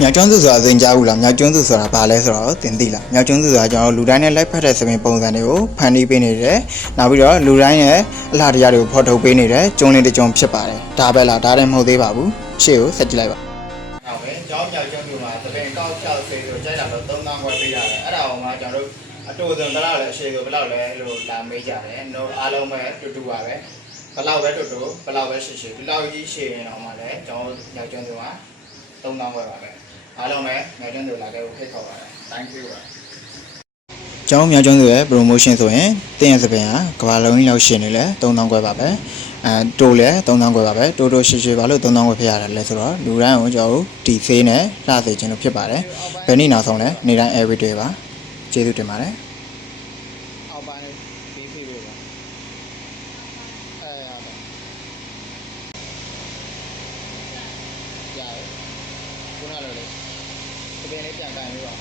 မြောက်ကျွန်းစုဆိုတာသင်ကြားဘူးလားမြောက်ကျွန်းစုဆိုတာဘာလဲဆိုတော့သင်သိလားမြောက်ကျွန်းစုဆိုတာကျွန်တော်လူတိုင်းနဲ့လိုက်ဖက်တဲ့စပင်ပုံစံတွေကိုဖန်တီးပေးနေတယ်နောက်ပြီးတော့လူတိုင်းရဲ့အလားတရားတွေကိုဖော်ထုတ်ပေးနေတယ်ကျွန်းလေးတစ်ကျွန်းဖြစ်ပါတယ်ဒါပဲလားဒါတည်းမဟုတ်သေးပါဘူးရှေ့ကိုဆက်ကြည့်လိုက်ပါဟုတ်ပဲကျောင်းမြောက်ကျွန်းစုမှာသပင်ကောက်ဖြောက်ဆေးဆိုကြိုက်လာတော့3000ခွဲပေးရတယ်အဲ့ဒါအောင်မှကျွန်တော်တို့အတူတူဘယ်လောက်လဲအရှိဆိုဘယ်လောက်လဲလို့လာမေးကြတယ်တို့အားလုံးပဲတူတူပါပဲဘယ်လောက်ပဲတူတူဘယ်လောက်ပဲရှိရှိဒီလောက်ကြီးရှိရင်တော့မှလည်းကျွန်တော်မြောက်ကျွန်းစုမှာ3000ခွဲပါပဲအားလုံးပဲမြောက်ကျွန်းစုလာခဲ့ဖို့ဖိတ်ခေါ်ပါတယ် thank you ပါကျောင်းမြောက်ကျွန်းစုရဲ့ promotion ဆိုရင်တင်းရစပင်ကကဘာလုံးကြီးလောက်ရှင်နေလဲ3000ခွဲပါပဲတိုးလဲ3000ခွဲပါပဲတိုးတိုးရှိရှိပါလို့3000ခွဲဖြစ်ရတယ်လဲဆိုတော့လူတိုင်းကိုကျွန်တော်တို့ဒီဖေးနဲ့လှစေခြင်းလို့ဖြစ်ပါတယ်ဘယ်နည်းနောက်ဆုံးလဲနေ့တိုင်း everyday ပါကျေးဇူးတင်ပါတယ်အောက်ပိုင်းဘေးဖေးပဲပါရတယ်ခုနကလိုလေတပင်လေးပြန်ကန်ပြီးပါ